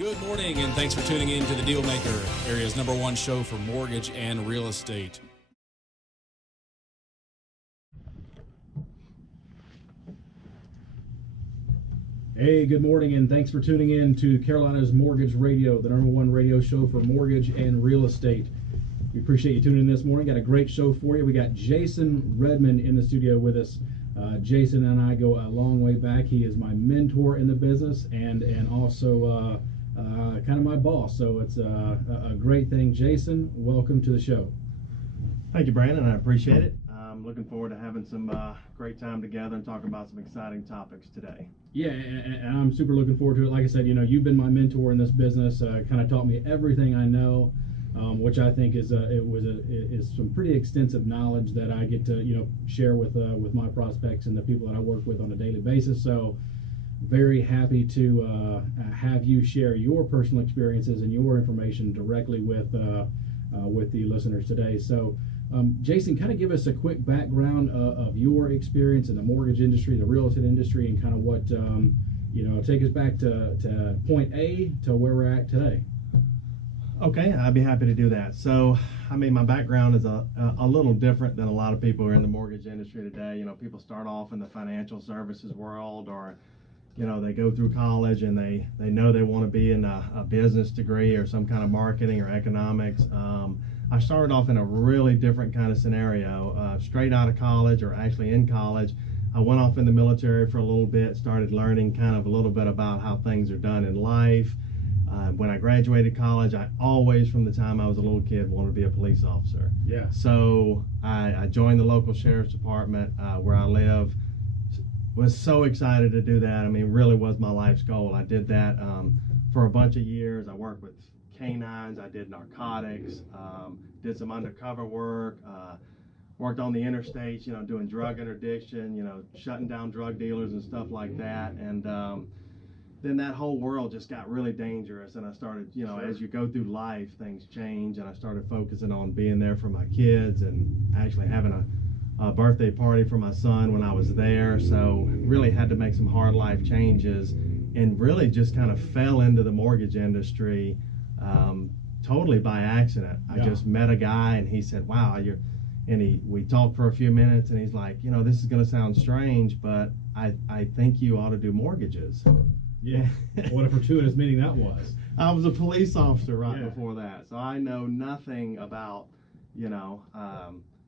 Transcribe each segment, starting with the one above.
Good morning, and thanks for tuning in to the Deal Maker, area's #1 show for mortgage and real estate. Hey, good morning, and thanks for tuning in to Carolina's Mortgage Radio, the #1 radio show for mortgage and real estate. We appreciate you tuning in this morning. Got a great show for you. We got Jason Redman in the studio with us. Jason and I go a long way back. He is my mentor in the business and also kind of my boss. So it's a great thing. Jason, welcome to the show. Thank you, Brandon. I appreciate it. I'm looking forward to having some great time together and talking about some exciting topics today. Yeah, and I'm super looking forward to it. Like I said, you've been my mentor in this business. Kind of taught me everything I know, which I think is some pretty extensive knowledge that I get to share with my prospects and the people that I work with on a daily basis. So very happy to have you share your personal experiences and your information directly with the listeners today. So Jason, kind of give us a quick background of your experience in the mortgage industry, the real estate industry, and kind of what take us back to point A to where we're at today. Okay, I'd be happy to do that. So, my background is a little different than a lot of people who are in the mortgage industry today. People start off in the financial services world, or they go through college and they know they want to be in a business degree or some kind of marketing or economics. I started off in a really different kind of scenario. Straight out of college, or actually in college, I went off in the military for a little bit, started learning kind of a little bit about how things are done in life. When I graduated college, I always, from the time I was a little kid, wanted to be a police officer. Yeah. So I joined the local sheriff's department where I live. Was so excited to do that. Really was my life's goal. I did that for a bunch of years. I worked with canines, I did narcotics, did some undercover work, worked on the interstates, doing drug interdiction, shutting down drug dealers and stuff like that. And then that whole world just got really dangerous, and I started, as you go through life, things change, and I started focusing on being there for my kids and actually having a birthday party for my son when I was there. So really had to make some hard life changes, and really just kind of fell into the mortgage industry totally by accident. I just met a guy, and he said, wow, we talked for a few minutes, and he's like, this is going to sound strange, but I think you ought to do mortgages. Yeah. What a fortuitous meeting that was. I was a police officer before that, so I know nothing about,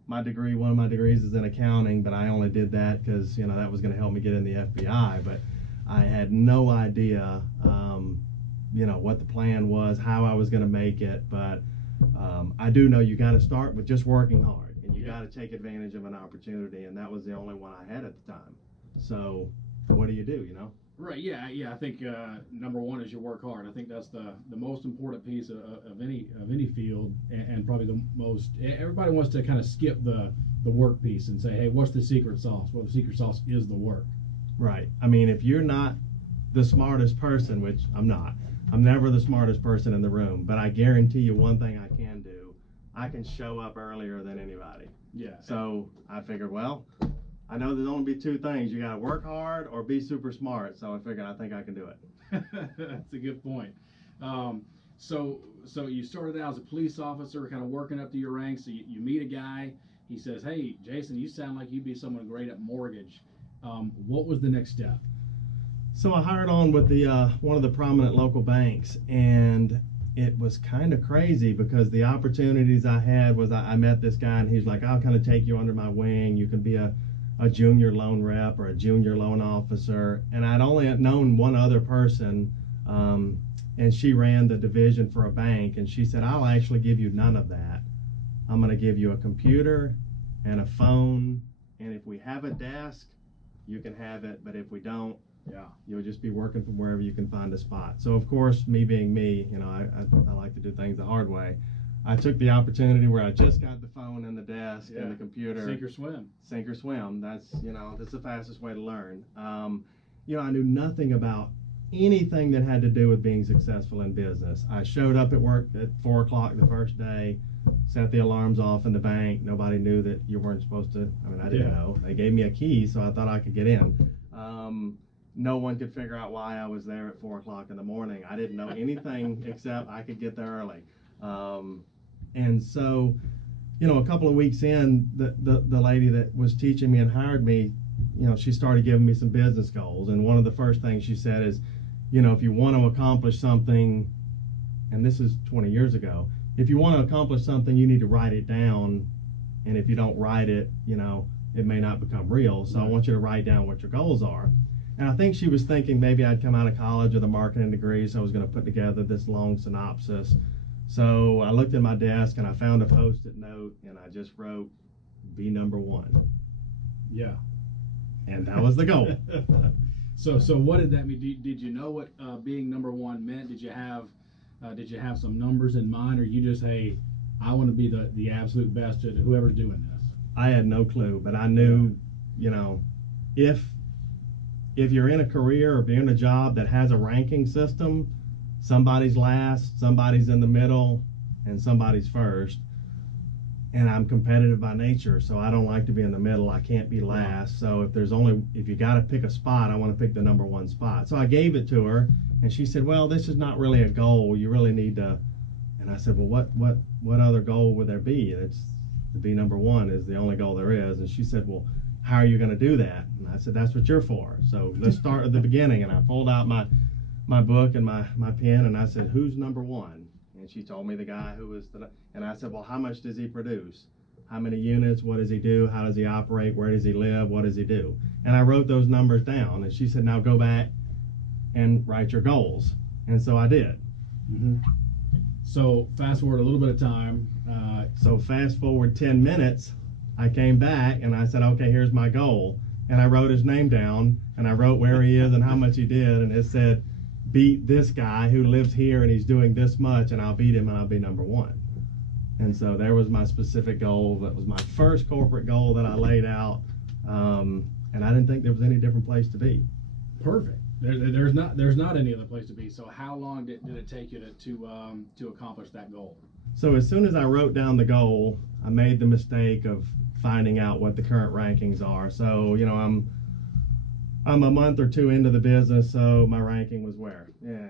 my degree. One of my degrees is in accounting, but I only did that because, that was going to help me get in the FBI. But I had no idea, what the plan was, how I was going to make it. But I do know you got to start with just working hard, and you got to take advantage of an opportunity, and that was the only one I had at the time. So what do you do, Right, yeah. I think #1 is you work hard. I think that's the most important piece of any field, and probably the most. Everybody wants to kind of skip the work piece and say, hey, what's the secret sauce? Well, the secret sauce is the work. Right. If you're not the smartest person, which I'm not, I'm never the smartest person in the room, but I guarantee you one thing I can do: I can show up earlier than anybody. Yeah. So I figured, well, I know there's only be two things. You got to work hard or be super smart. So I figured I think I can do it. That's a good point. So you started out as a police officer, kind of working up to your ranks. So you meet a guy. He says, hey, Jason, you sound like you'd be someone great at mortgage. What was the next step? So I hired on with the one of the prominent local banks, and it was kind of crazy because the opportunities I had was I met this guy, and he's like, I'll kind of take you under my wing. You can be a junior loan rep or a junior loan officer. And I'd only known one other person, and she ran the division for a bank, and she said, I'll actually give you none of that. I'm going to give you a computer and a phone, and if we have a desk, you can have it, but if we don't, you'll just be working from wherever you can find a spot. So of course, me being me, I like to do things the hard way. I took the opportunity where I just got the phone and the desk and the computer. Sink or swim. Sink or swim. That's the fastest way to learn. I knew nothing about anything that had to do with being successful in business. I showed up at work at 4 o'clock the first day, set the alarms off in the bank. Nobody knew that you weren't supposed to. I didn't know. They gave me a key, so I thought I could get in. no one could figure out why I was there at 4 o'clock in the morning. I didn't know anything except I could get there early. And so, you know, a couple of weeks in, the lady that was teaching me and hired me, you know, she started giving me some business goals. And one of the first things she said is, you know, if you want to accomplish something, and this is 20 years ago, if you want to accomplish something, you need to write it down. And if you don't write it, you know, it may not become real. So I want you to write down what your goals are. And I think she was thinking maybe I'd come out of college with a marketing degree, so I was going to put together this long synopsis. So I looked at my desk and I found a Post-it note and I just wrote, be number one. Yeah. And that was the goal. So what did that mean? Did you know what being number one meant? Did you have some numbers in mind, or you just, hey, I want to be the absolute best at whoever's doing this? I had no clue, but I knew, you know, if you're in a career or if you're in a job that has a ranking system, somebody's last, somebody's in the middle, and somebody's first. And I'm competitive by nature, so I don't like to be in the middle. I can't be last. So if you got to pick a spot, I want to pick the number one spot. So I gave it to her, and she said, well, this is not really a goal. You really need to. And I said, well, what other goal would there be? And it's to be number one is the only goal there is. And she said, well, how are you going to do that? And I said, that's what you're for. So let's start at the beginning. And I pulled out my book and my pen, and I said, who's number one? And she told me the guy who was and I said, well, how much does he produce? How many units? What does he do? How does he operate? Where does he live? What does he do? And I wrote those numbers down. And she said, now go back and write your goals. And so I did. Mm-hmm. So fast forward a little bit of time. So fast forward 10 minutes, I came back and I said, okay, here's my goal. And I wrote his name down and I wrote where he is and how much he did. And it said, beat this guy who lives here and he's doing this much, and I'll beat him and I'll be number one. And so there was my specific goal. That was my first corporate goal that I laid out. And I didn't think there was any different place to be. Perfect. There's not any other place to be. So how long did it take you to accomplish that goal? So as soon as I wrote down the goal, I made the mistake of finding out what the current rankings are. So, you know, I'm a month or two into the business, so my ranking was where? Yeah,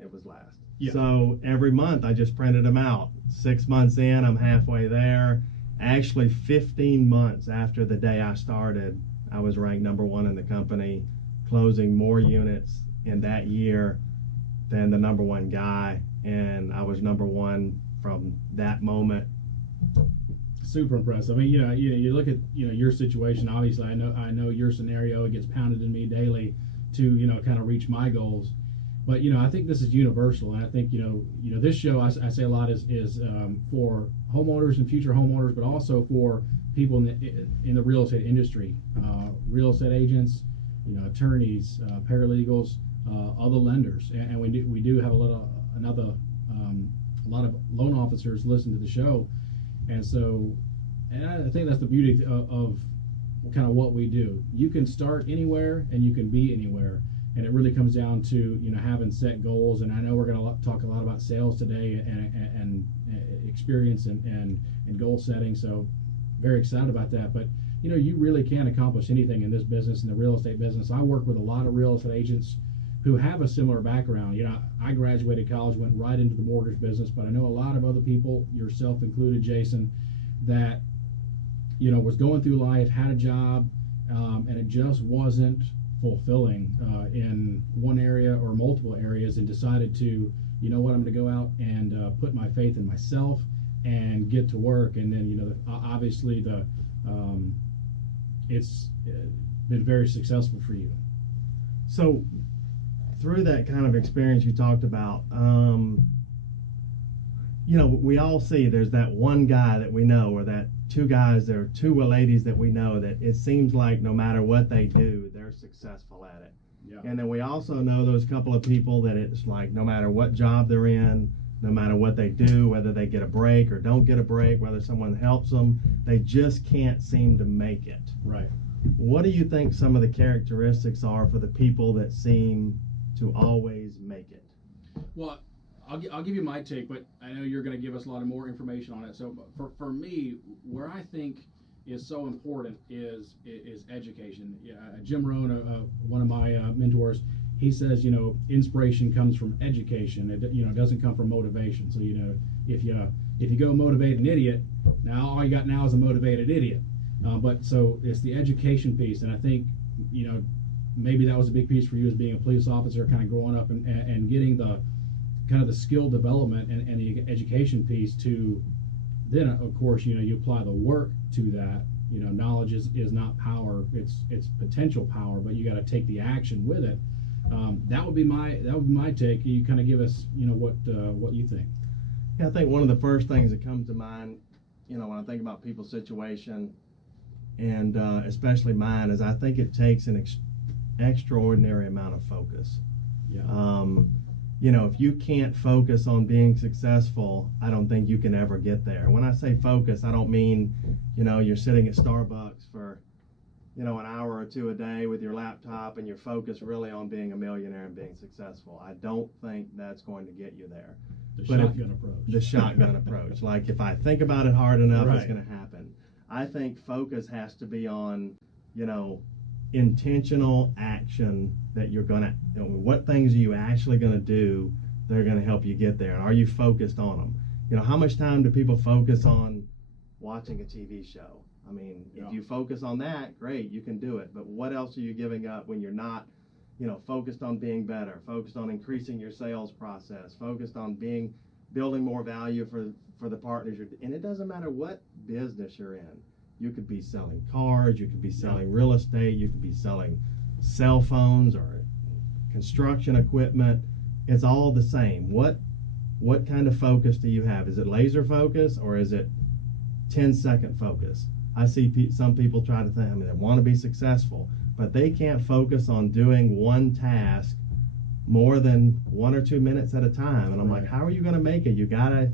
it was last. Yeah. So every month I just printed them out. 6 months in, I'm halfway there. Actually, 15 months after the day I started, I was ranked number one in the company, closing more units in that year than the number one guy, and I was number one from that moment. Super impressive. I mean, you look at your situation. Obviously, I know your scenario. It gets pounded in me daily to kind of reach my goals. But I think this is universal, and I think this show I say a lot is for homeowners and future homeowners, but also for people in the real estate industry, real estate agents, attorneys, paralegals, other lenders, and we do have a lot of loan officers listen to the show. And so, and I think that's the beauty of kind of what we do. You can start anywhere and you can be anywhere. And it really comes down to, having set goals. And I know we're going to talk a lot about sales today and experience and goal setting. So very excited about that. But, you really can accomplish anything in this business, in the real estate business. I work with a lot of real estate agents who have a similar background. I graduated college, went right into the mortgage business, but I know a lot of other people, yourself included, Jason, that, was going through life, had a job, and it just wasn't fulfilling in one area or multiple areas, and decided to, I'm going to go out and put my faith in myself and get to work. And then, obviously it's been very successful for you. So through that kind of experience you talked about, we all see there's that one guy that we know, or that two guys or two ladies that we know that it seems like no matter what they do, they're successful at it. Yeah. And then we also know those couple of people that it's like no matter what job they're in, no matter what they do, whether they get a break or don't get a break, whether someone helps them, they just can't seem to make it. Right. What do you think some of the characteristics are for the people that seem to always make it? Well, I'll give you my take, but I know you're going to give us a lot of more information on it. So for me, where I think is so important is education. Yeah, Jim Rohn, one of my mentors, he says, inspiration comes from education. It doesn't come from motivation. So if you go motivate an idiot, now all you got now is a motivated idiot. But so it's the education piece, and I think maybe that was a big piece for you as being a police officer, kind of growing up and getting the kind of the skill development and the education piece to then, of course, you apply the work to that. Knowledge is not power; it's potential power, but you got to take the action with it. That would be my take. You kind of give us, what you think. Yeah, I think one of the first things that comes to mind, when I think about people's situation, and especially mine, is I think it takes an extraordinary amount of focus. Yeah. If you can't focus on being successful, I don't think you can ever get there. When I say focus, I don't mean, you're sitting at Starbucks for, an hour or two a day with your laptop and you're focused really on being a millionaire and being successful. I don't think that's going to get you there. The shotgun approach. The shotgun approach. Like, if I think about it hard enough, Right. It's going to happen. I think focus has to be on, intentional action that you're going to, what things are you actually going to do that are going to help you get there? And are you focused on them? How much time do people focus on watching a TV show? I mean, Yeah. if you focus on that, great, you can do it. But what else are you giving up when you're not, focused on being better, focused on increasing your sales process, focused on building more value for the partners and it doesn't matter what business you're in. You could be selling cars, you could be selling real estate, you could be selling cell phones or construction equipment. It's all the same. What kind of focus do you have? Is it laser focus or is it 10-second focus? I see some people try to think, they want to be successful, but they can't focus on doing one task more than 1 or 2 minutes at a time. And I'm like, how are you going to make it? You got to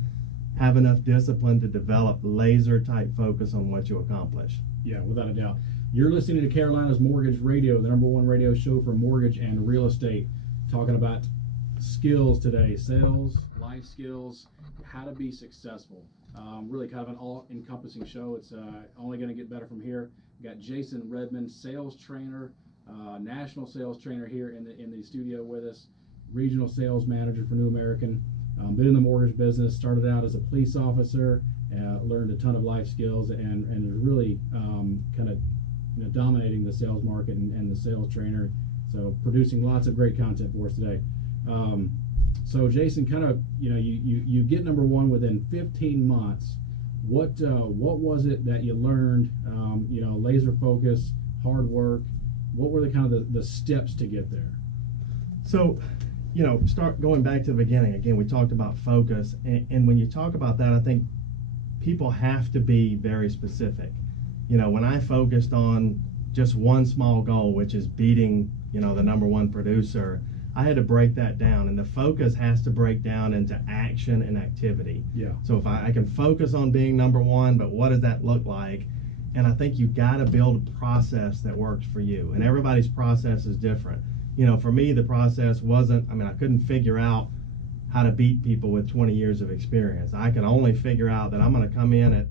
have enough discipline to develop laser type focus on what you accomplish. Yeah, without a doubt. You're listening to Carolina's Mortgage Radio, the #1 radio show for mortgage and real estate, talking about skills today, sales, life skills, how to be successful. Really kind of an all-encompassing show. It's only going to get better from here. We've got Jason Redman, sales trainer, national sales trainer here in the studio with us, regional sales manager for New American. Been in the mortgage business, started out as a police officer, learned a ton of life skills, and is really kind of dominating the sales market and the sales trainer. So producing lots of great content for us today. So Jason, kind of you get #1 within 15 months. What was it that you learned? Laser focus, hard work. What were the kind of the steps to get there? So, start going back to the beginning. Again, we talked about focus. And when you talk about that, I think people have to be very specific. When I focused on just one small goal, which is beating, the #1 producer, I had to break that down. And the focus has to break down into action and activity. Yeah. So if I can focus on being #1, but what does that look like? And I think you've got to build a process that works for you. And everybody's process is different. For me, the process wasn't, I couldn't figure out how to beat people with 20 years of experience. I can only figure out that I'm going to come in at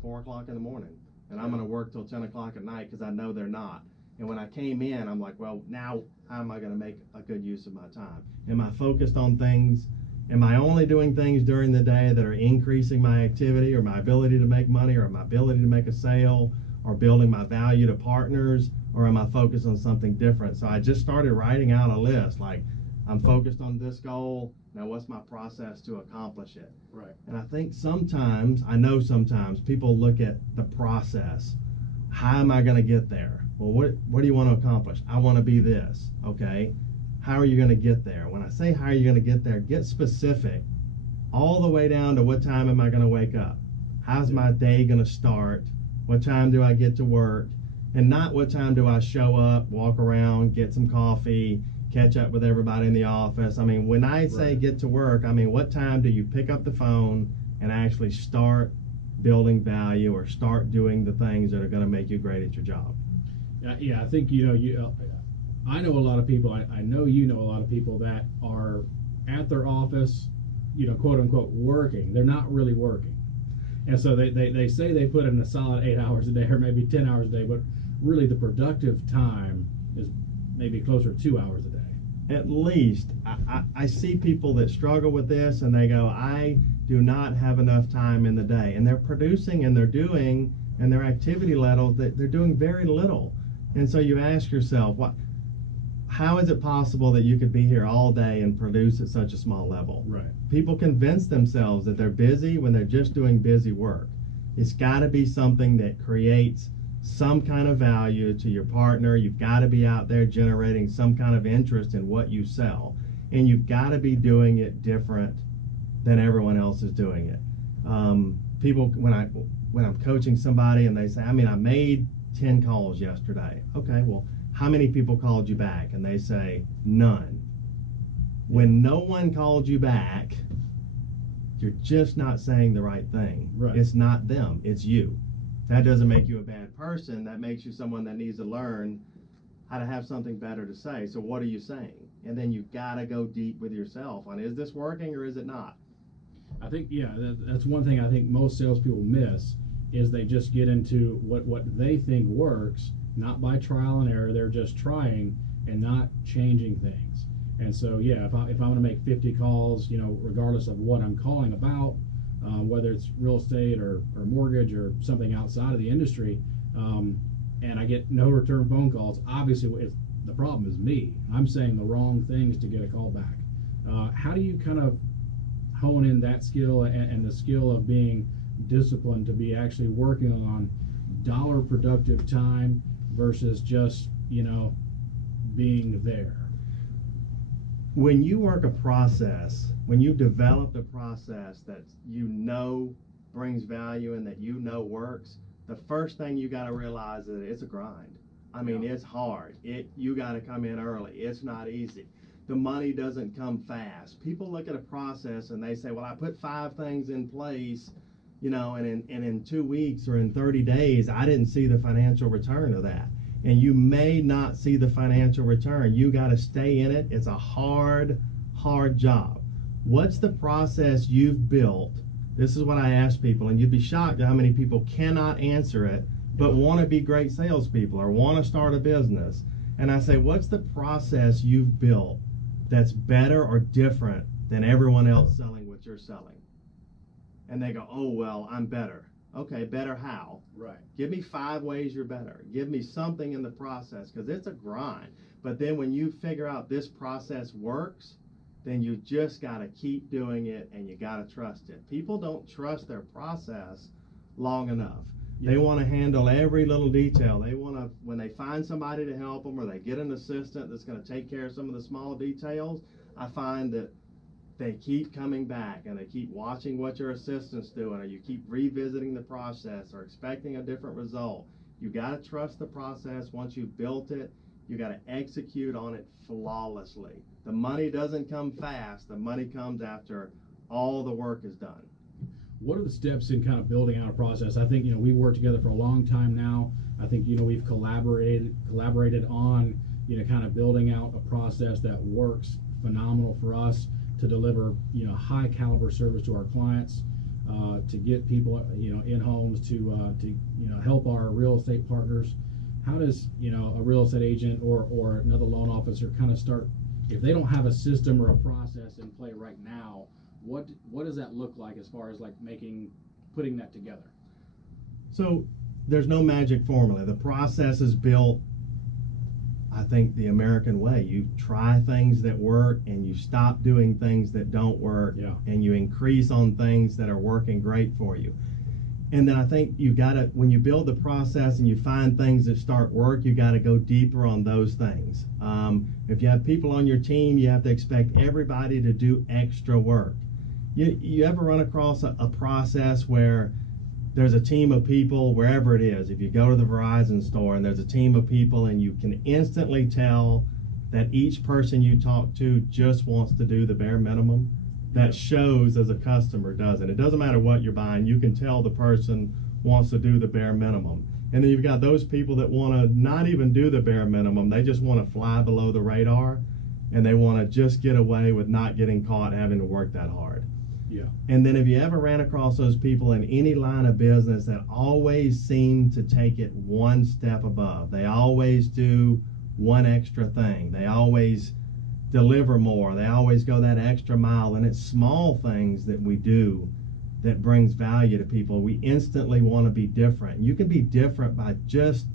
4 o'clock in the morning and I'm going to work till 10 o'clock at night because I know they're not. And when I came in, I'm like, well, now how am I going to make a good use of my time? Am I focused on things? Am I only doing things during the day that are increasing my activity or my ability to make money or my ability to make a sale or building my value to partners? Or am I focused on something different? So I just started writing out a list. Like, I'm focused on this goal. Now, what's my process to accomplish it? Right. And I think sometimes people look at the process. How am I going to get there? Well, what do you want to accomplish? I want to be this. Okay. How are you going to get there? When I say how are you going to get there, get specific. All the way down to what time am I going to wake up? How's my day going to start? What time do I get to work? And not what time do I show up, walk around, get some coffee, catch up with everybody in the office. When I say get to work, what time do you pick up the phone and actually start building value or start doing the things that are going to make you great at your job? Yeah, I think I know a lot of people. I know you know a lot of people that are at their office, quote unquote, working. They're not really working. And so they say they put in a solid 8 hours a day or maybe 10 hours a day, but really the productive time is maybe closer to 2 hours a day. At least. I see people that struggle with this and they go, I do not have enough time in the day. And they're producing and they're doing, and their activity levels, they're doing very little. And so you ask yourself, how is it possible that you could be here all day and produce at such a small level? Right. People convince themselves that they're busy when they're just doing busy work. It's got to be something that creates some kind of value to your partner. You've got to be out there generating some kind of interest in what you sell. And you've got to be doing it different than everyone else is doing it. People, when I'm coaching somebody and they say, I made 10 calls yesterday. Okay, well, how many people called you back? And they say, none. When no one called you back, you're just not saying the right thing. Right. It's not them, it's you. That doesn't make you a bad person. That makes you someone that needs to learn how to have something better to say. So what are you saying? And then you've got to go deep with yourself on, is this working or is it not? I think, that's one thing I think most salespeople miss, is they just get into what they think works, not by trial and error. They're just trying and not changing things. And so, if I'm going to make 50 calls, regardless of what I'm calling about, whether it's real estate or mortgage or something outside of the industry, and I get no return phone calls, obviously the problem is me. I'm saying the wrong things to get a call back. How do you kind of hone in that skill and the skill of being disciplined to be actually working on dollar productive time versus just, being there? When you work a process, when you've developed a process that brings value and that works, the first thing you got to realize is it's a grind. It's hard. You got to come in early. It's not easy. The money doesn't come fast. People look at a process and they say, well, I put 5 things in place, and in 2 weeks or in 30 days, I didn't see the financial return of that. And you may not see the financial return. You got to stay in it. It's a hard job. What's the process you've built? This is what I ask people, and you'd be shocked at how many people cannot answer it, but want to be great salespeople or want to start a business. And I say, what's the process you've built that's better or different than everyone else selling what you're selling? And they go, oh, well, I'm better. Okay, better how? Right. Give me 5 ways you're better. Give me something in the process, because it's a grind. But then when you figure out this process works, then you just got to keep doing it, and you got to trust it. People don't trust their process long enough. Yeah. They want to handle every little detail. They want to, when they find somebody to help them or they get an assistant that's going to take care of some of the small details, I find that they keep coming back and they keep watching what your assistant's doing, or you keep revisiting the process or expecting a different result. You got to trust the process. Once you've built it, you got to execute on it flawlessly. The money doesn't come fast. The money comes after all the work is done. What are the steps in kind of building out a process? I think, we've worked together for a long time now. I think, we've collaborated on, kind of building out a process that works phenomenal for us to deliver, high caliber service to our clients, to get people, in homes, to help our real estate partners. How does, a real estate agent or another loan officer kind of start, if they don't have a system or a process in play right now, what does that look like as far as putting that together? So there's no magic formula. The process is built, I think, the American way. You try things that work and you stop doing things that don't work, and you increase on things that are working great for you. And then I think you got to, when you build the process and you find things that start work, you got to go deeper on those things. If you have people on your team, you have to expect everybody to do extra work. You ever run across a process where there's a team of people, wherever it is, if you go to the Verizon store and there's a team of people and you can instantly tell that each person you talk to just wants to do the bare minimum, that shows as a customer, doesn't it? It doesn't matter what you're buying, you can tell the person wants to do the bare minimum. And then you've got those people that want to not even do the bare minimum, they just want to fly below the radar, and they want to just get away with not getting caught having to work that hard. Yeah. And then if you ever ran across those people in any line of business that always seem to take it one step above, they always do one extra thing, they always deliver more, they always go that extra mile, and it's small things that we do that brings value to people. We instantly want to be different. You can be different by just,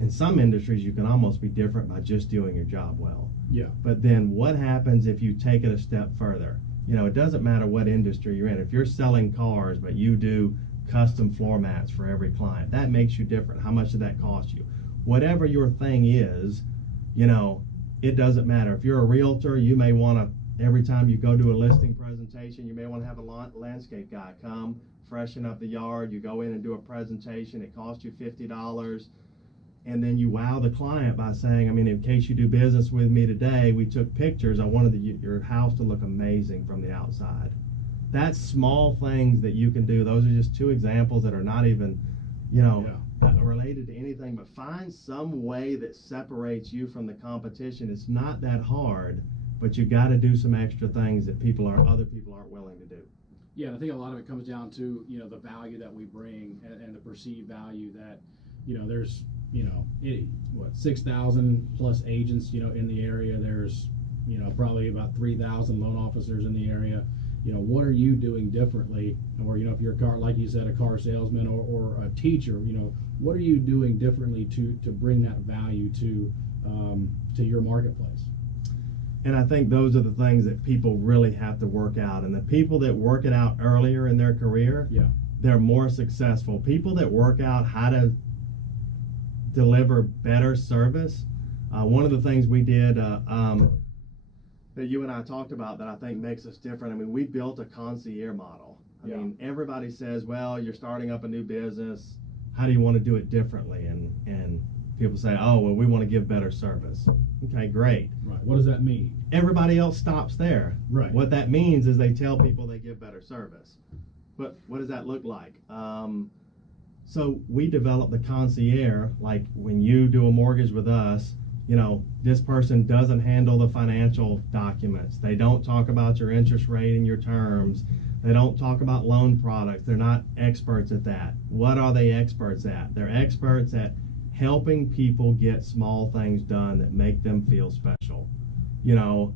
in some industries, you can almost be different by just doing your job well. Yeah. But then what happens if you take it a step further? You know, it doesn't matter what industry you're in. If you're selling cars, but you do custom floor mats for every client, that makes you different. How much did that cost you? Whatever your thing is, you know, it doesn't matter. If you're a realtor, you may want to, every time you go to a listing presentation, you may want to have a landscape guy come, freshen up the yard. You go in and do a presentation. It costs you $50. And then you wow the client by saying, I mean, in case you do business with me today, we took pictures. I wanted your house to look amazing from the outside. That's small things that you can do. Those are just two examples that are not even, you know, related to anything. But find some way that separates you from the competition. It's not that hard, but you got to do some extra things that other people aren't willing to do. Yeah, I think a lot of it comes down to, you know, the value that we bring and the perceived value that, you know, there's, you know, 6,000 plus agents, you know, in the area. There's, you know, probably about 3,000 loan officers in the area. You know, what are you doing differently? Or, you know, if you're a car, like you said, a car salesman or a teacher, you know, what are you doing differently to bring that value to your marketplace? And I think those are the things that people really have to work out. And the people that work it out earlier in their career, they're more successful. People that work out how to deliver better service. One of the things we did that you and I talked about that I think makes us different. I mean, we built a concierge model. I mean, everybody says, well, you're starting up a new business. How do you want to do it differently? And people say, oh, well, we want to give better service. Okay, great. Right. What does that mean? Everybody else stops there. Right. What that means is they tell people they give better service. But what does that look like? So we developed the concierge, like when you do a mortgage with us, you know, this person doesn't handle the financial documents. They don't talk about your interest rate and your terms. They don't talk about loan products. They're not experts at that. What are they experts at? They're experts at helping people get small things done that make them feel special. You know,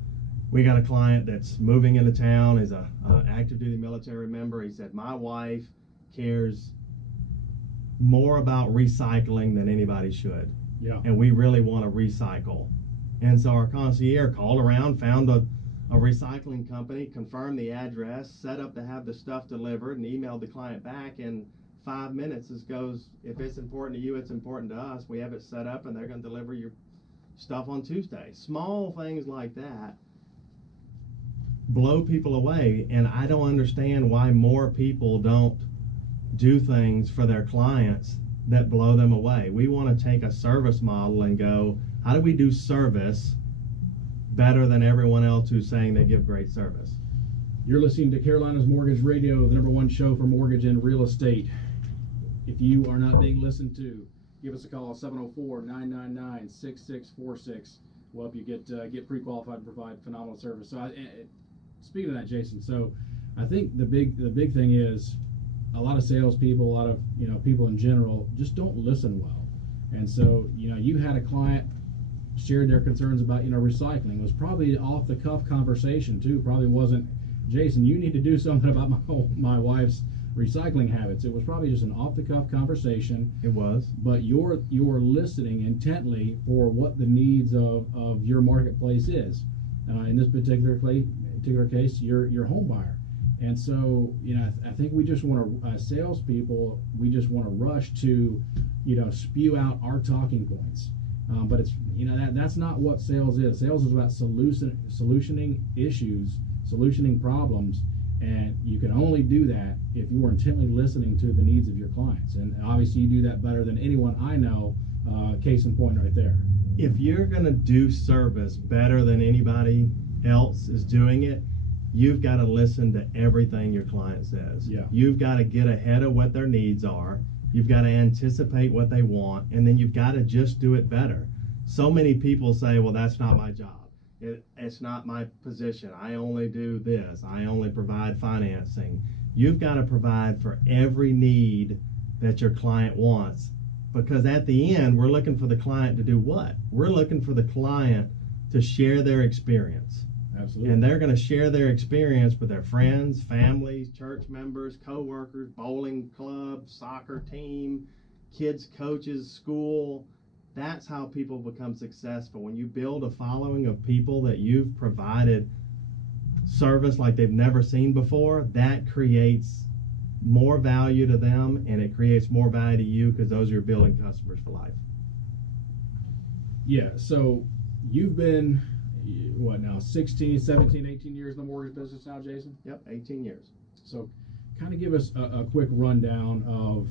we got a client that's moving into town, is a active duty military member. He said, my wife cares more about recycling than anybody should. Yeah. And we really want to recycle. And so our concierge called around, found a recycling company, confirmed the address, set up to have the stuff delivered, and emailed the client back in 5 minutes. This goes, if it's important to you, it's important to us. We have it set up and they're going to deliver your stuff on Tuesday. Small things like that blow people away, and I don't understand why more people don't do things for their clients that blow them away. We want to take a service model and go, how do we do service better than everyone else who's saying they give great service? You're listening to Carolina's Mortgage Radio, the #1 show for mortgage and real estate. If you are not being listened to, give us a call, 704-999-6646. We'll help you get pre-qualified and provide phenomenal service. So speaking of that, Jason, so I think the big thing is a lot of salespeople, a lot of, you know, people in general just don't listen well. And so, you know, you had a client shared their concerns about, you know, recycling. It was probably off the cuff conversation too. Probably wasn't, Jason, you need to do something about my wife's recycling habits. It was probably just an off the cuff conversation. It was. But you're listening intently for what the needs of your marketplace is. In this particular case, your home buyer. And so, you know, I think we just want to, salespeople, we just want to rush to, you know, spew out our talking points. But it's, you know, that's not what sales is. Sales is about solutioning issues, solutioning problems, and you can only do that if you are intently listening to the needs of your clients. And obviously you do that better than anyone I know, case in point right there. If you're going to do service better than anybody else is doing it, you've got to listen to everything your client says. Yeah. You've got to get ahead of what their needs are. You've got to anticipate what they want, and then you've got to just do it better. So many people say, well, that's not my job. It's not my position. I only do this. I only provide financing. You've got to provide for every need that your client wants, because at the end, we're looking for the client to do what? We're looking for the client to share their experience. Absolutely. And they're going to share their experience with their friends, families, church members, co-workers, bowling club, soccer team, kids, coaches, school. That's how people become successful. When you build a following of people that you've provided service like they've never seen before, that creates more value to them, and it creates more value to you, because those are your building customers for life. Yeah, so you've been, what now, 16, 17, 18 years in the mortgage business now, Jason? Yep, 18 years. So kind of give us a quick rundown of,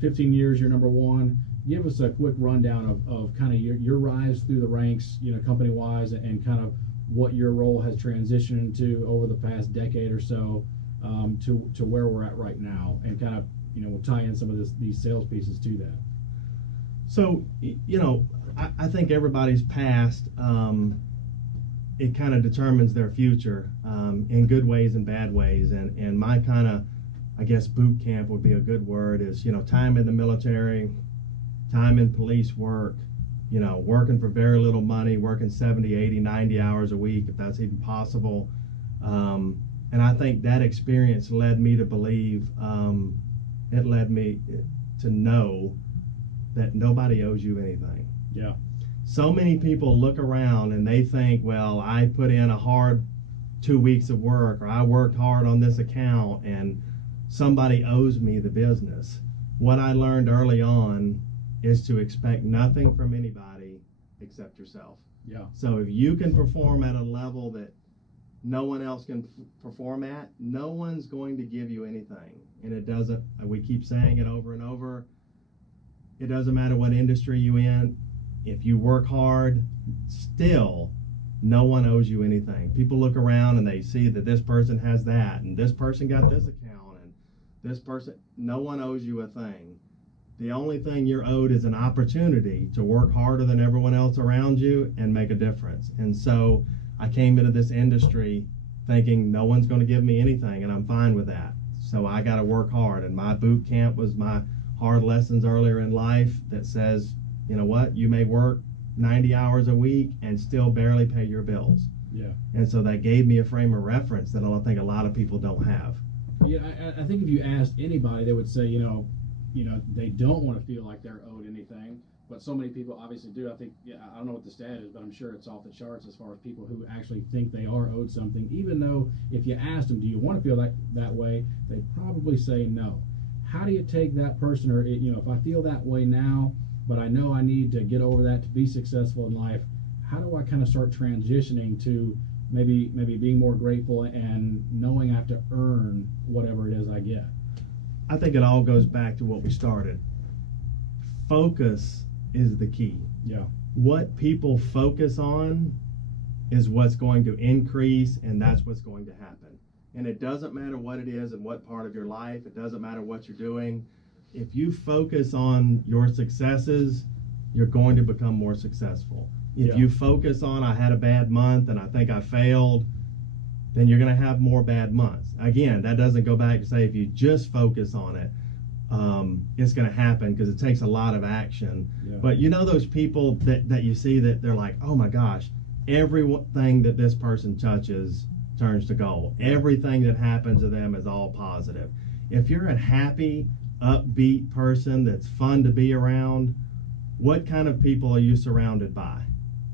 15 years, you're number one. Give us a quick rundown of kind of your rise through the ranks, company-wise, and kind of what your role has transitioned into over the past decade or so, to where we're at right now, and kind of, we'll tie in some of these sales pieces to that. So, I think everybody's past, it kind of determines their future, in good ways and bad ways. And my kind of, I guess, boot camp would be a good word, is, time in the military, time in police work, working for very little money, working 70, 80, 90 hours a week, if that's even possible. And I think that experience led me to believe, it led me to know that nobody owes you anything. Yeah. So many people look around and they think, well, I put in a hard 2 weeks of work, or I worked hard on this account, and somebody owes me the business. What I learned early on is to expect nothing from anybody except yourself. Yeah. So if you can perform at a level that no one else can perform at, no one's going to give you anything. And it doesn't, we keep saying it over and over, it doesn't matter what industry you're in. If you work hard, still, no one owes you anything. People look around and they see that this person has that, and this person got this account, and this person, no one owes you a thing. The only thing you're owed is an opportunity to work harder than everyone else around you and make a difference. And so I came into this industry thinking no one's going to give me anything, and I'm fine with that. So I got to work hard, and my boot camp was my hard lessons earlier in life that says, you know what, you may work 90 hours a week and still barely pay your bills. Yeah. And so that gave me a frame of reference that I think a lot of people don't have. Yeah, I think if you asked anybody, they would say, they don't want to feel like they're owed anything, but so many people obviously do. I think, I don't know what the stat is, but I'm sure it's off the charts as far as people who actually think they are owed something, even though if you asked them, do you want to feel that way, they'd probably say no. How do you take that person, or, if I feel that way now, but I know I need to get over that to be successful in life, how do I kind of start transitioning to maybe being more grateful and knowing I have to earn whatever it is I get? I think it all goes back to what we started. Focus is the key. Yeah. What people focus on is what's going to increase, and that's what's going to happen. And it doesn't matter what it is and what part of your life, it doesn't matter what you're doing. If you focus on your successes, you're going to become more successful. If you focus on, I had a bad month and I think I failed, then you're going to have more bad months. Again, that doesn't go back to say if you just focus on it, it's going to happen, because it takes a lot of action. Yeah. But those people that you see that they're like, oh my gosh, everything that this person touches turns to gold. Everything that happens to them is all positive. If you're a happy, upbeat person that's fun to be around, what kind of people are you surrounded by?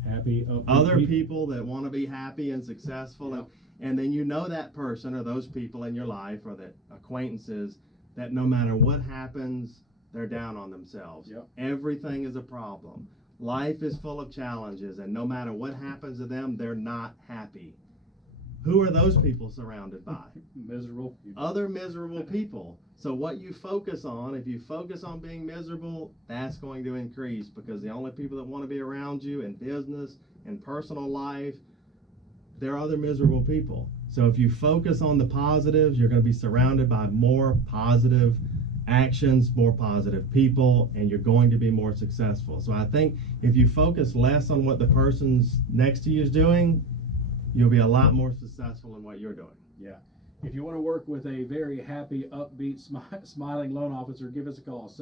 Happy, upbeat Other people that want to be happy and successful. Yep. And then that person or those people in your life, or that acquaintances, that no matter what happens, they're down on themselves. Yep. Everything is a problem. Life is full of challenges, and no matter what happens to them, they're not happy. Who are those people surrounded by? Miserable people. Other miserable people. So what you focus on, if you focus on being miserable, that's going to increase, because the only people that want to be around you in business and personal life, they're other miserable people. So if you focus on the positives, you're going to be surrounded by more positive actions, more positive people, and you're going to be more successful. So I think if you focus less on what the person's next to you is doing, you'll be a lot more successful in what you're doing. Yeah. If you want to work with a very happy, upbeat, smiling loan officer, give us a call,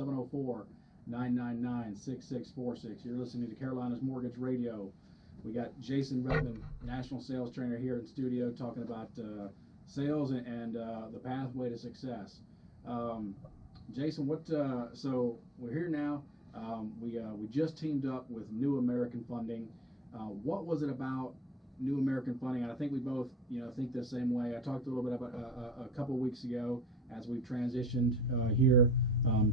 704-999-6646. You're listening to Carolinas Mortgage Radio. We got Jason Redman, National Sales Trainer, here in studio talking about sales and the pathway to success. Jason, so we're here now. We just teamed up with New American Funding. What was it about New American Funding? And I think we both, think the same way. I talked a little bit about a couple of weeks ago as we've transitioned here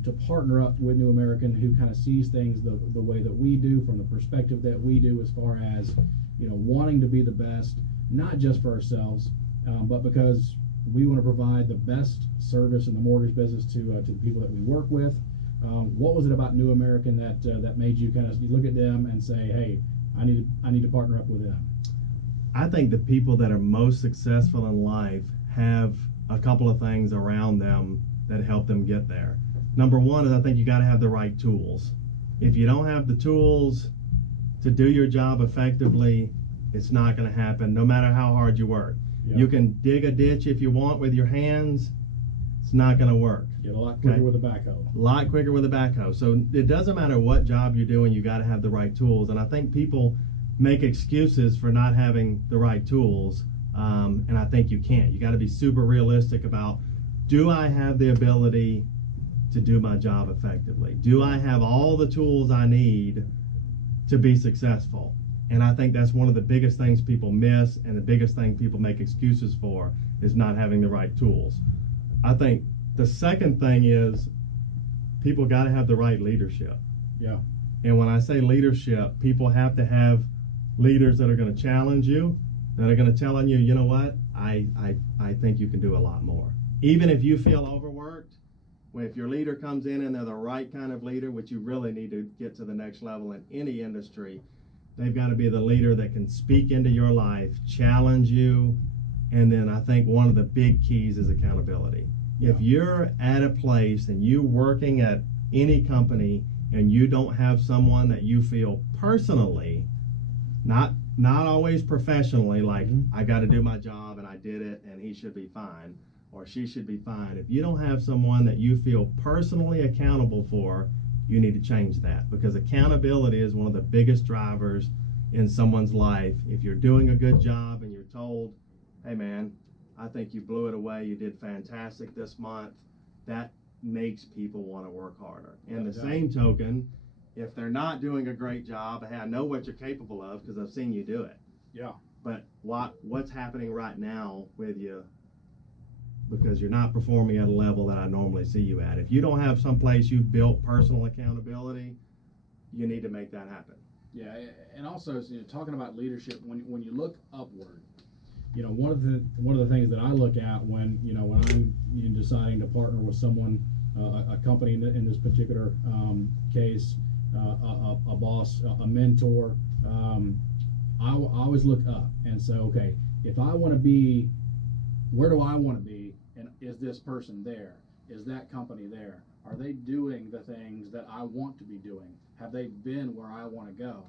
to partner up with New American, who kind of sees things the way that we do, from the perspective that we do, as far as wanting to be the best, not just for ourselves, but because we want to provide the best service in the mortgage business to the people that we work with. What was it about New American that made you kind of look at them and say, hey, I need to partner up with them? I think the people that are most successful in life have a couple of things around them that help them get there. Number one is, I think you got to have the right tools. If you don't have the tools to do your job effectively, it's not going to happen, no matter how hard you work. Yep. You can dig a ditch if you want with your hands. It's not going to work. Get a lot quicker with a backhoe. A lot quicker with a backhoe. So it doesn't matter what job you're doing, you got to have the right tools. And I think people make excuses for not having the right tools, and I think you can't. You got to be super realistic about, do I have the ability to do my job effectively? Do I have all the tools I need to be successful? And I think that's one of the biggest things people miss, and the biggest thing people make excuses for is not having the right tools. I think the second thing is, people got to have the right leadership. Yeah. And when I say leadership, people have to have leaders that are going to challenge you, that are going to tell you, you know what, I think you can do a lot more. Even if you feel overworked, if your leader comes in and they're the right kind of leader, which you really need to get to the next level in any industry, they've got to be the leader that can speak into your life, challenge you, and then I think one of the big keys is accountability. Yeah. If you're at a place and you're working at any company and you don't have someone that you feel personally, not always professionally, like, I got to do my job and I did it and he should be fine or she should be fine. If you don't have someone that you feel personally accountable for, you need to change that, because accountability is one of the biggest drivers in someone's life. If you're doing a good job and you're told, hey man, I think you blew it away, you did fantastic this month, that makes people want to work harder. And the same token, if they're not doing a great job, hey, I know what you're capable of because I've seen you do it. Yeah. But what's happening right now with you, because you're not performing at a level that I normally see you at. If you don't have some place you've built personal accountability, you need to make that happen. Yeah, and also, talking about leadership, when you look upward, one of the things that I look at when I'm deciding to partner with someone, a company in this particular case, a boss, a mentor, I always look up and say, okay, if I want to be, where do I want to be, and is this person there? Is that company there? Are they doing the things that I want to be doing? Have they been where I want to go?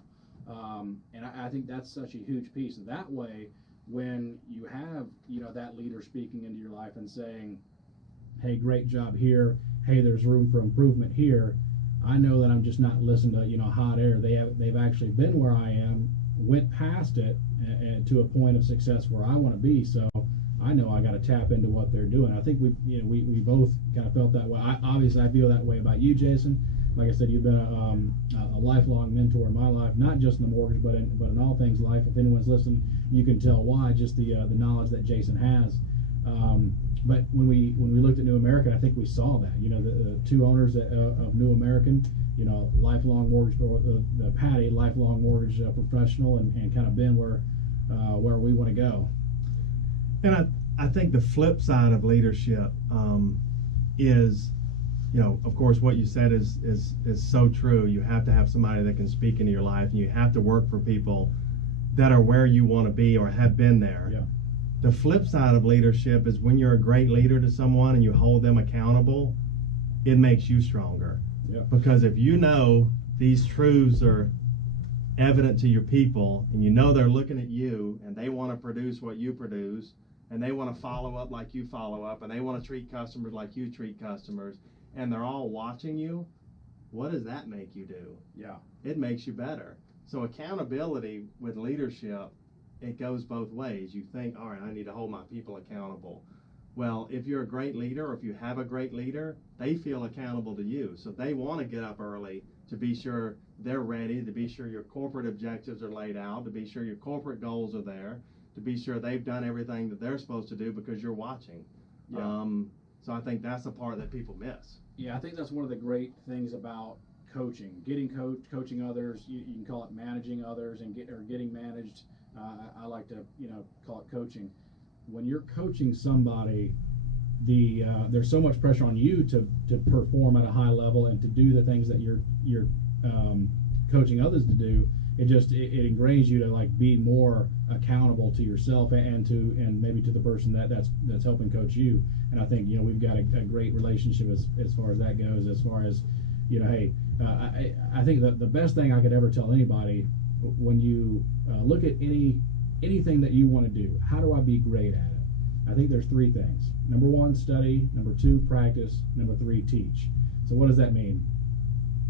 And I think that's such a huge piece. That way, when you have that leader speaking into your life and saying, hey, great job here, hey, there's room for improvement here, I know that I'm just not listening to hot air. They've actually been where I am, went past it, and to a point of success where I want to be. So I know I got to tap into what they're doing. I think we both kind of felt that way. Obviously I feel that way about you, Jason. Like I said, you've been a lifelong mentor in my life, not just in the mortgage, but in all things life. If anyone's listening, you can tell why, just the knowledge that Jason has. But when we looked at New American, I think we saw that. The two owners of New American, lifelong mortgage, Patty, lifelong mortgage professional, and kind of been where we want to go. And I think the flip side of leadership is, of course, what you said is so true. You have to have somebody that can speak into your life, and you have to work for people that are where you want to be or have been there. Yeah. The flip side of leadership is when you're a great leader to someone and you hold them accountable, it makes you stronger. Yeah. Because if you know these truths are evident to your people, and you know they're looking at you, and they want to produce what you produce, and they want to follow up like you follow up, and they want to treat customers like you treat customers, and they're all watching you, what does that make you do? Yeah. It makes you better. So accountability with leadership, it goes both ways. You think, all right, I need to hold my people accountable. Well, if you're a great leader, or if you have a great leader, they feel accountable to you. So they want to get up early to be sure they're ready, to be sure your corporate objectives are laid out, to be sure your corporate goals are there, to be sure they've done everything that they're supposed to do because you're watching. Yeah. So I think that's the part that people miss. Yeah, I think that's one of the great things about coaching, coaching others. You can call it managing others and getting managed. I like to call it coaching. When you're coaching somebody, there's so much pressure on you to perform at a high level and to do the things that you're coaching others to do. It ingrains you to like be more accountable to yourself and maybe to the person that's helping coach you. And I think we've got a great relationship as far as that goes. As far as hey, I think that the best thing I could ever tell anybody when you look at anything that you want to do, how do I be great at it? I think there's three things. Number one, study. Number two, practice. Number three, teach. So what does that mean?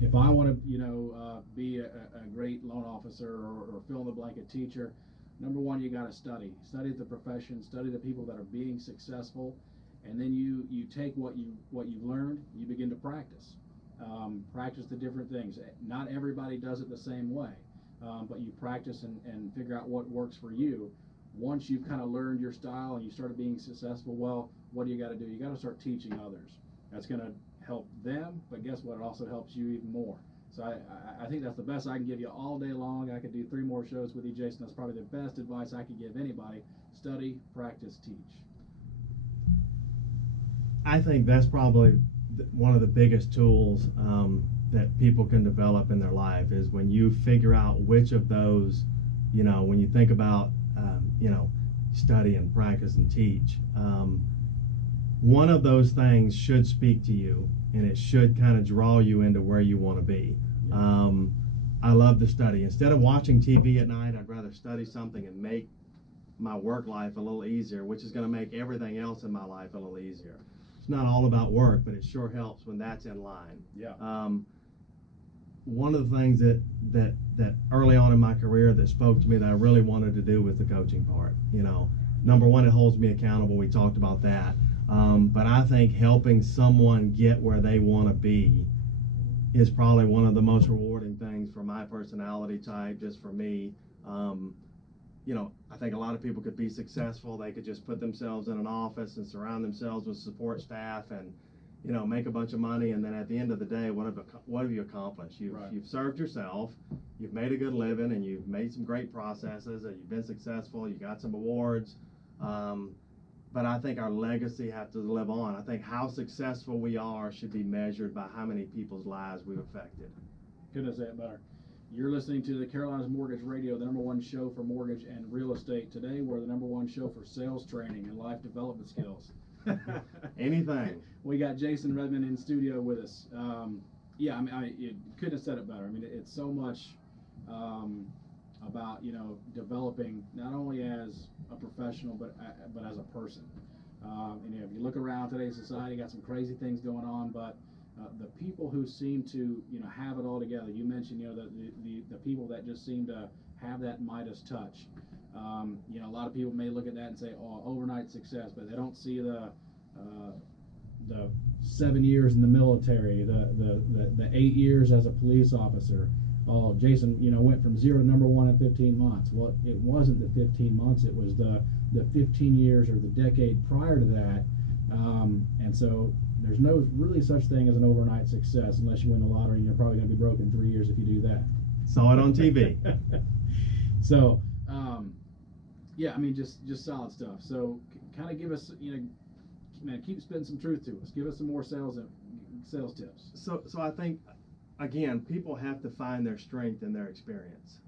If I want to, be a great loan officer or fill in the blanket teacher, number one, you got to study. Study the profession. Study the people that are being successful, and then you take what you've learned. You begin to practice. Practice the different things. Not everybody does it the same way, but you practice and figure out what works for you. Once you've kind of learned your style and you started being successful, well, what do? You got to start teaching others. That's going to help them, but guess what? It also helps you even more. So I think that's the best I can give you all day long. I could do 3 more shows with you, Jason. That's probably the best advice I could give anybody. Study, practice, teach. I think that's probably one of the biggest tools that people can develop in their life is when you figure out which of those, when you think about, study and practice and teach, one of those things should speak to you, and it should kind of draw you into where you want to be. I love to study. Instead of watching TV at night, I'd rather study something and make my work life a little easier, which is going to make everything else in my life a little easier. It's not all about work, but it sure helps when that's in line. Yeah. One of the things that early on in my career that spoke to me that I really wanted to do was the coaching part. Number one, it holds me accountable. We talked about that. But I think helping someone get where they want to be is probably one of the most rewarding things for my personality type, just for me. I think a lot of people could be successful. They could just put themselves in an office and surround themselves with support staff and, make a bunch of money. And then at the end of the day, what have you accomplished? You've served yourself, you've made a good living, and you've made some great processes, and you've been successful, you got some awards. But I think our legacy has to live on. I think how successful we are should be measured by how many people's lives we've affected. Couldn't have said it better. You're listening to the Carolinas Mortgage Radio, the #1 show for mortgage and real estate. Today, we're the #1 show for sales training and life development skills. Anything. We got Jason Redman in studio with us. You couldn't have said it better. I mean, it's so much about developing not only as a professional but as a person. If you look around today's society, got some crazy things going on, but the people who seem to have it all together. You mentioned the people that just seem to have that Midas touch. A lot of people may look at that and say, "Oh, overnight success," but they don't see the 7 years in the military, the 8 years as a police officer. Oh, Jason, went from 0 to #1 in 15 months. Well, it wasn't the 15 months; it was the 15 years or the decade prior to that. And so there's no really such thing as an overnight success unless you win the lottery, and you're probably going to be broke in 3 years if you do that. Saw it on TV. So, just solid stuff. So, kind of give us, keep spitting some truth to us. Give us some more sales tips. So I think, again, people have to find their strength in their experience.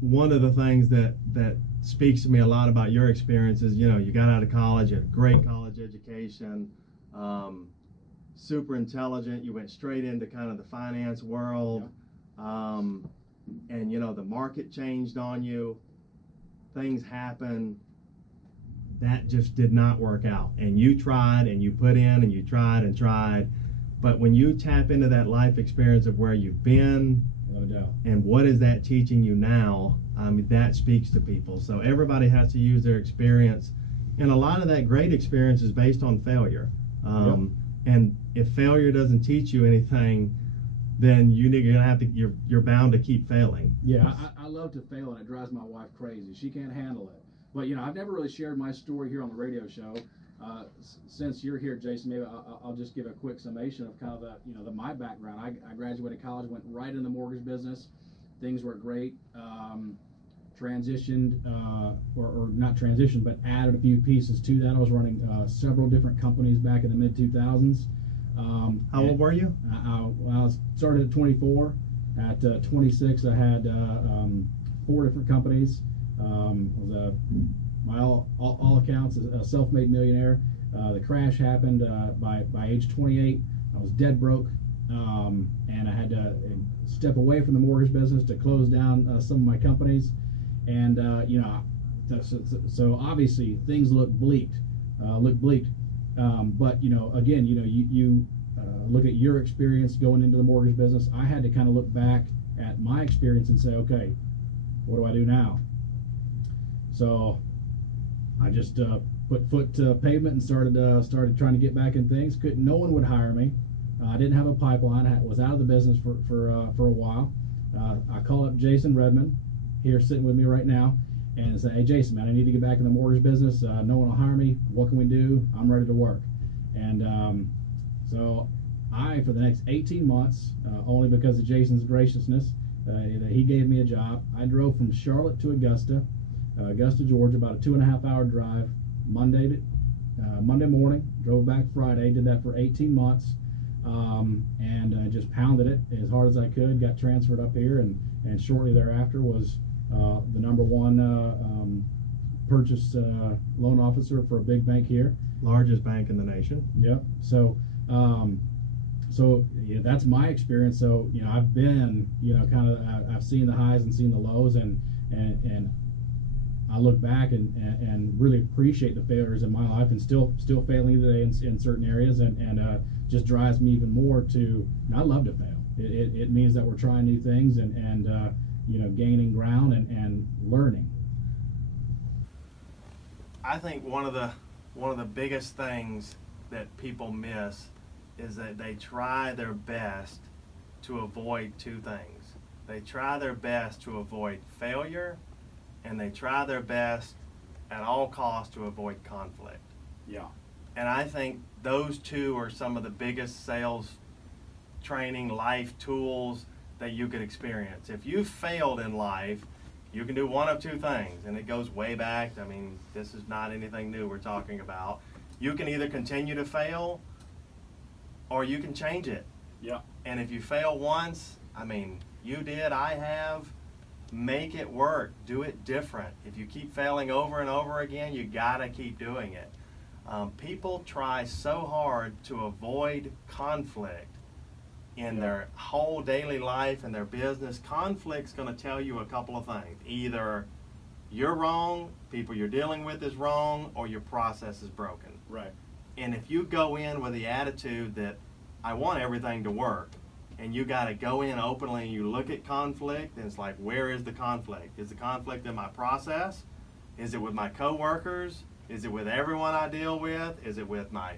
One of the things that speaks to me a lot about your experience is, you got out of college, you had a great college education, super intelligent. You went straight into kind of the finance world. And you know, the market changed on you. Things happened. That just did not work out. And you tried and you put in and you tried and tried. But when you tap into that life experience of where you've been, no doubt, and what is that teaching you now, that speaks to people. So everybody has to use their experience. And a lot of that great experience is based on failure. And if failure doesn't teach you anything, then you're bound to keep failing. Yeah, I love to fail, and it drives my wife crazy. She can't handle it. But, you know, I've never really shared my story here on the radio show. Since you're here, Jason, maybe I'll just give a quick summation of kind of my background. I graduated college, went right in the mortgage business. Things were great. Transitioned, or not transitioned, but added a few pieces to that. I was running several different companies back in the mid-2000s. How old were you? I started at 24. At 26, I had 4 different companies. Was by all accounts a self-made millionaire. The crash happened by age 28. I was dead broke, and I had to step away from the mortgage business to close down some of my companies. And you know, so obviously things look bleak. But you know, again, you know, you look at your experience going into the mortgage business. I had to kind of look back at my experience and say, okay, what do I do now? So I just put foot to pavement and started trying to get back in things. No one would hire me. I didn't have a pipeline. I was out of the business for a while. I called up Jason Redman, here sitting with me right now, and say, hey, Jason, man, I need to get back in the mortgage business. No one will hire me. What can we do? I'm ready to work. And so for the next 18 months, only because of Jason's graciousness, he gave me a job. I drove from Charlotte to Augusta, Georgia, about a 2.5-hour drive, Monday morning, drove back Friday, did that for 18 months, and just pounded it as hard as I could, got transferred up here, and shortly thereafter was the number one purchase loan officer for a big bank here. Largest bank in the nation. Yep. So yeah, that's my experience. So, you know, I've been, you know, I've seen the highs and seen the lows, and I look back and really appreciate the failures in my life, and still failing today in certain areas, and just drives me even more to, I love to fail. It means that we're trying new things and you know, gaining ground and learning. I think one of the biggest things that people miss is that they try their best to avoid 2 things. They try their best to avoid failure, and they try their best at all costs to avoid conflict. Yeah. And I think those 2 are some of the biggest sales training life tools that you could experience. If you've failed in life, you can do one of 2 things, and it goes way back. I mean, this is not anything new we're talking about. You can either continue to fail, or you can change it. Yeah. And if you fail once, I mean, you did, I have, make it work. Do it different. If you keep failing over and over again, you gotta keep doing it. People try so hard to avoid conflict in their whole daily life and their business. Conflict's going to tell you a couple of things. Either you're wrong, people you're dealing with is wrong, or your process is broken. Right. And if you go in with the attitude that I want everything to work, and you got to go in openly and you look at conflict, and it's like, where is the conflict? Is the conflict in my process? Is it with my coworkers? Is it with everyone I deal with? Is it with my,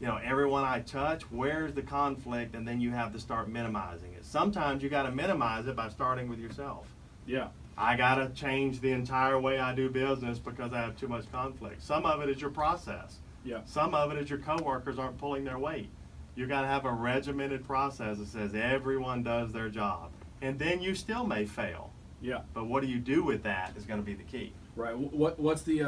you know, everyone I touch? Where's the conflict? And then you have to start minimizing it. Sometimes you got to minimize it by starting with yourself. Yeah. I got to change the entire way I do business because I have too much conflict. Some of it is your process. Yeah. Some of it is your coworkers aren't pulling their weight. You got to have a regimented process that says everyone does their job. And then you still may fail. Yeah. But what do you do with that is going to be the key. Right. What's the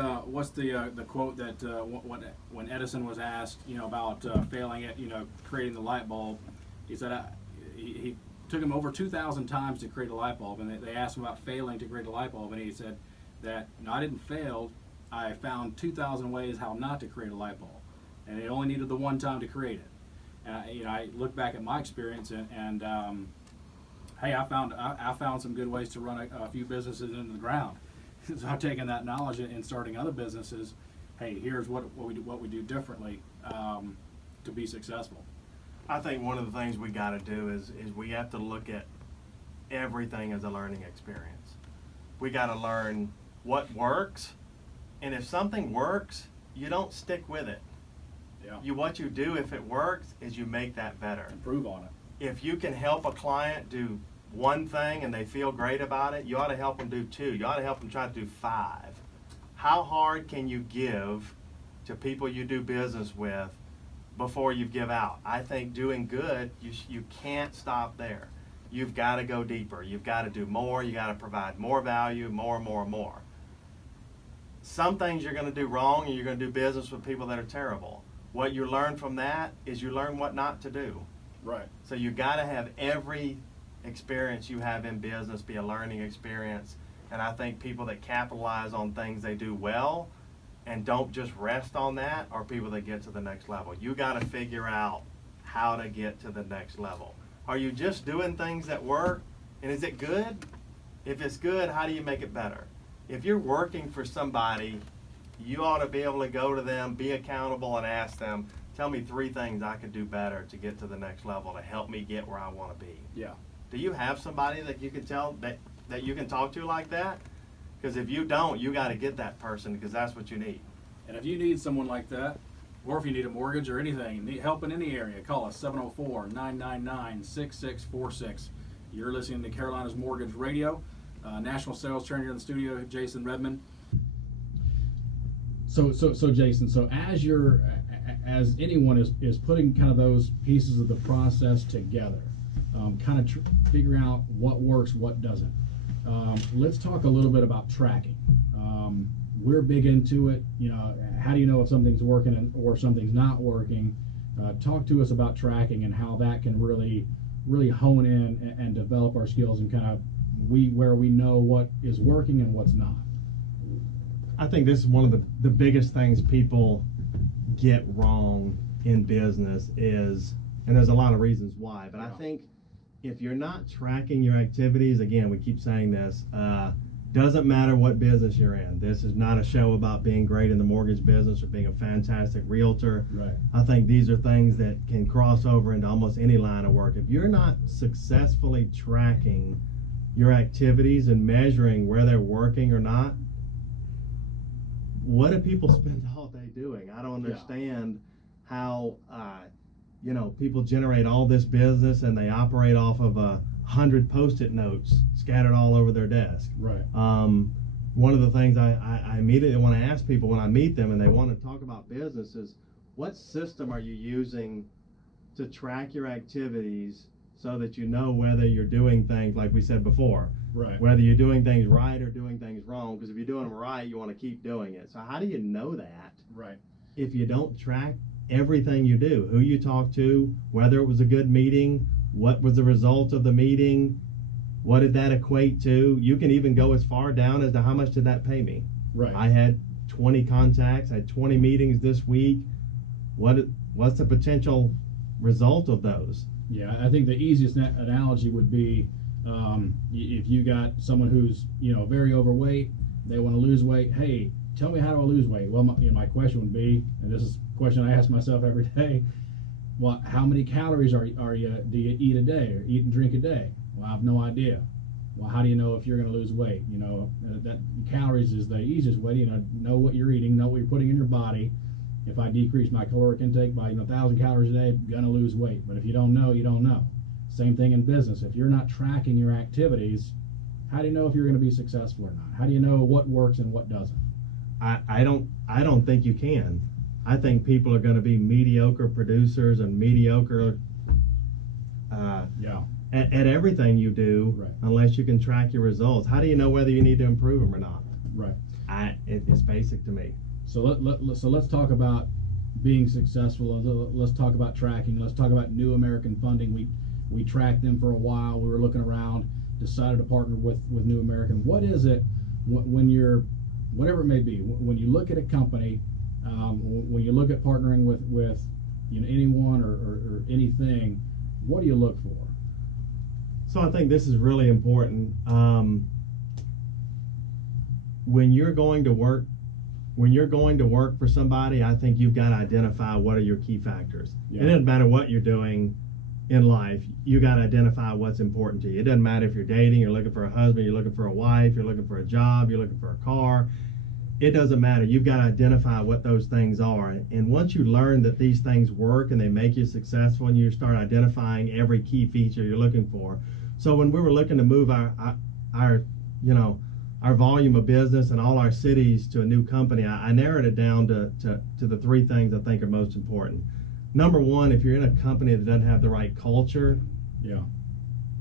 quote that when Edison was asked, you know, about failing at, you know, creating the light bulb, he said he took him over 2,000 times to create a light bulb, and they asked him about failing to create a light bulb, and he said that, no, I didn't fail. I found 2,000 ways how not to create a light bulb, and it only needed the one time to create it. And I look back at my experience, and hey, I found some good ways to run a few businesses into the ground. So I've taken that knowledge and starting other businesses. Hey, here's what we do differently to be successful. I think one of the things we got to do is we have to look at everything as a learning experience. We got to learn what works, and if something works, you don't stick with it. Yeah. What you do if it works is you make that better. Improve on it. If you can help a client do one thing and they feel great about it, you ought to help them do 2. You ought to help them try to do 5. How hard can you give to people you do business with before you give out? I think doing good, you can't stop there. You've got to go deeper. You've got to do more. You got to provide more value, more. Some things you're going to do wrong, and you're going to do business with people that are terrible. What you learn from that is you learn what not to do. Right. So you got to have every experience you have in business be a learning experience. And I think people that capitalize on things they do well and don't just rest on that are people that get to the next level. You got to figure out how to get to the next level. Are you just doing things that work? And is it good? If it's good, how do you make it better? If you're working for somebody, you ought to be able to go to them, be accountable, and ask them, tell me 3 things I could do better to get to the next level to help me get where I want to be. Yeah. Do you have somebody that you can tell that you can talk to like that? Because if you don't, you got to get that person, because that's what you need. And if you need someone like that, or if you need a mortgage or anything, need help in any area, call us 704-999-6646. You're listening to Carolinas Mortgage Radio. National Sales Trainer in the studio, Jason Redman. So Jason, so as anyone is putting kind of those pieces of the process together, kind of figuring out what works, what doesn't. Let's talk a little bit about tracking. We're big into it. How do you know if something's working or something's not working? Talk to us about tracking and how that can really hone in and develop our skills and kind of where we know what is working and what's not. I think this is one of the biggest things people get wrong in business is, and there's a lot of reasons why, but I think if you're not tracking your activities, again, we keep saying this, doesn't matter what business you're in. This is not a show about being great in the mortgage business or being a fantastic realtor. Right. I think these are things that can cross over into almost any line of work. If you're not successfully tracking your activities and measuring where they're working or not, what do people spend all day doing? I don't understand how people generate all this business and they operate off of 100 Post-it notes scattered all over their desk. Right. One of the things I immediately want to ask people when I meet them and they want to talk about business is, what system are you using to track your activities so that you know whether you're doing things, like we said before, Right. whether you're doing things right or doing things wrong? Because if you're doing them right, you want to keep doing it. So how do you know that Right. if you don't track everything you do? Who you talk to, whether it was a good meeting, what was the result of the meeting, what did that equate to? You can even go as far down as to how much did that pay me? Right. I had 20 contacts, I had 20 meetings this week. What's the potential result of those? Yeah, I think the easiest analogy would be if you got someone who's very overweight, they want to lose weight. Hey, tell me how do I lose weight? Well, my question would be, and this is a question I ask myself every day, well, how many calories do you eat a day or eat and drink a day? Well, I have no idea. Well, how do you know if you're going to lose weight? That calories is the easiest way. Know what you're eating, know what you're putting in your body. If I decrease my caloric intake by 1,000 calories a day, I'm going to lose weight. But if you don't know, you don't know. Same thing in business. If you're not tracking your activities, how do you know if you're going to be successful or not? How do you know what works and what doesn't? I don't think you can. I think people are going to be mediocre producers and mediocre at everything you do, Right. unless you can track your results. How do you know whether you need to improve them or not? Right. It's basic to me. So let's talk about being successful. Let's talk about tracking. Let's talk about New American Funding. We tracked them for a while. We were looking around, decided to partner with New American. What is it when you're, whatever it may be, when you look at a company, when you look at partnering with anyone or anything, what do you look for? So I think this is really important. When you're going to work for somebody, I think you've got to identify what are your key factors. Yeah. It doesn't matter what you're doing in life, you got to identify what's important to you. It doesn't matter if you're dating, you're looking for a husband, you're looking for a wife, you're looking for a job, you're looking for a car. It doesn't matter. You've got to identify what those things are. And once you learn that these things work and they make you successful, and you start identifying every key feature you're looking for. So when we were looking to move our volume of business and all our cities to a new company, I narrowed it down to the three things I think are most important. Number one, if you're in a company that doesn't have the right culture, Yeah.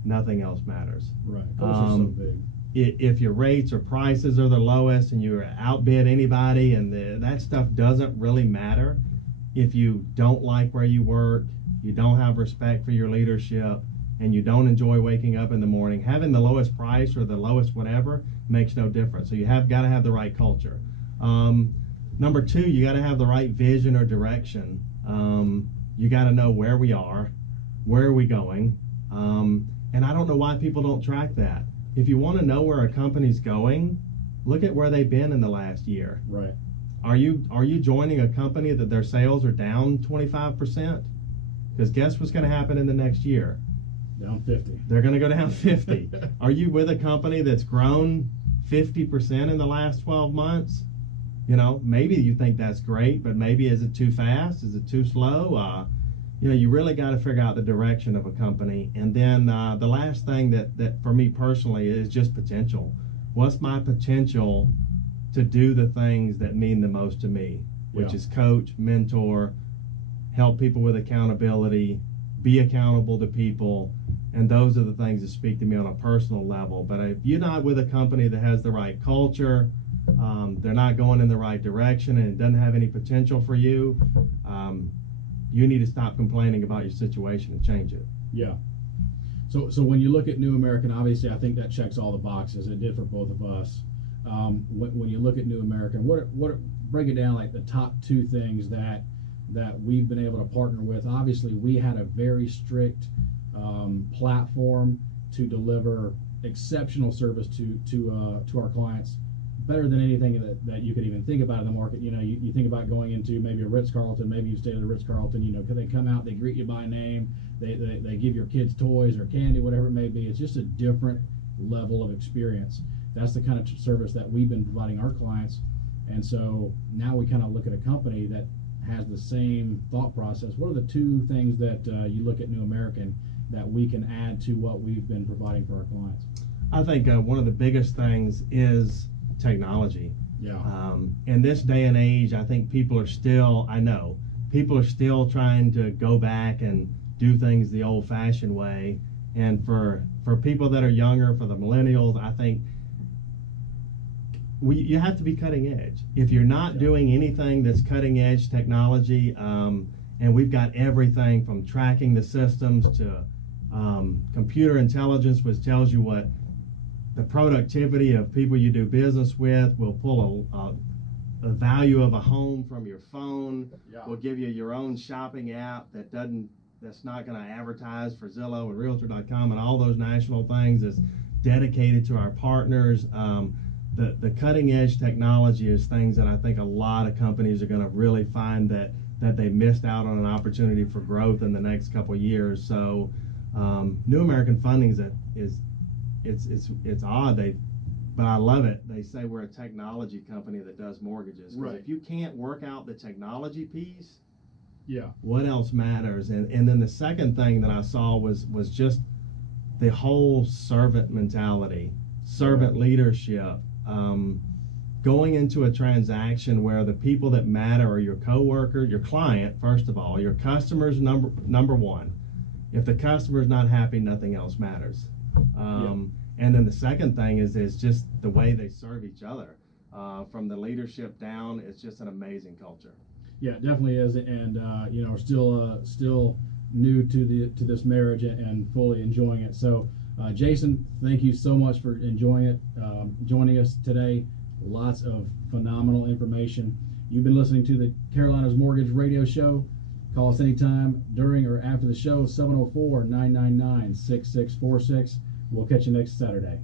nothing else matters. Right. Culture's so big. If your rates or prices are the lowest and you outbid anybody, and that stuff doesn't really matter. If you don't like where you work, you don't have respect for your leadership, and you don't enjoy waking up in the morning, having the lowest price or the lowest whatever makes no difference. So you have got to have the right culture. Number two, you got to have the right vision or direction. You got to know where we are, where are we going, and I don't know why people don't track that. If you want to know where a company's going, look at where they've been in the last year. Right. Are you joining a company that their sales are down 25%? Because guess what's going to happen in the next year? Down 50. They're going to go down 50. Are you with a company that's grown 50% in the last 12 months? Maybe you think that's great, but maybe is it too fast? Is it too slow? You really got to figure out the direction of a company. And then the last thing that for me personally is just potential. What's my potential to do the things that mean the most to me, which is coach, mentor, help people with accountability, be accountable to people, and those are the things that speak to me on a personal level. But if you're not with a company that has the right culture, they're not going in the right direction, and it doesn't have any potential for you, you need to stop complaining about your situation and change it. Yeah. So when you look at New American, obviously I think that checks all the boxes. It did for both of us. When you look at New American, what break it down, like the top two things that we've been able to partner with. Obviously, we had a very strict platform to deliver exceptional service to our clients, better than anything that you could even think about in the market. You think about going into maybe a Ritz-Carlton, maybe you stay at a Ritz-Carlton, they come out, they greet you by name, they give your kids toys or candy, whatever it may be. It's just a different level of experience. That's the kind of service that we've been providing our clients. And so now we kind of look at a company that has the same thought process. What are the two things that you look at New American that we can add to what we've been providing for our clients? I think one of the biggest things is technology. Yeah. In this day and age, I think people are still trying to go back and do things the old-fashioned way. And for people that are younger, for the millennials, I think you have to be cutting edge. If you're not doing anything that's cutting edge technology, and we've got everything from tracking the systems to computer intelligence, which tells you what the productivity of people you do business with, will pull a value of a home from your phone, will give you your own shopping app that's not going to advertise for Zillow and Realtor.com and all those national things, is dedicated to our partners. The cutting edge technology is things that I think a lot of companies are going to really find that they missed out on an opportunity for growth in the next couple of years. So New American Funding it's odd, but I love it. They say we're a technology company that does mortgages. Right. If you can't work out the technology piece, Yeah. what else matters? And then the second thing that I saw was just the whole servant mentality, servant leadership. Going into a transaction where the people that matter are your coworker, your client, first of all, your customers, number one. If the customer's not happy, nothing else matters. And then the second thing is just the way they serve each other. From the leadership down, it's just an amazing culture. Yeah, it definitely is, and we're still new to this marriage and fully enjoying it. So, Jason, thank you so much for joining us today. Lots of phenomenal information. You've been listening to the Carolinas Mortgage Radio Show. Call us anytime during or after the show, 704-999-6646. We'll catch you next Saturday.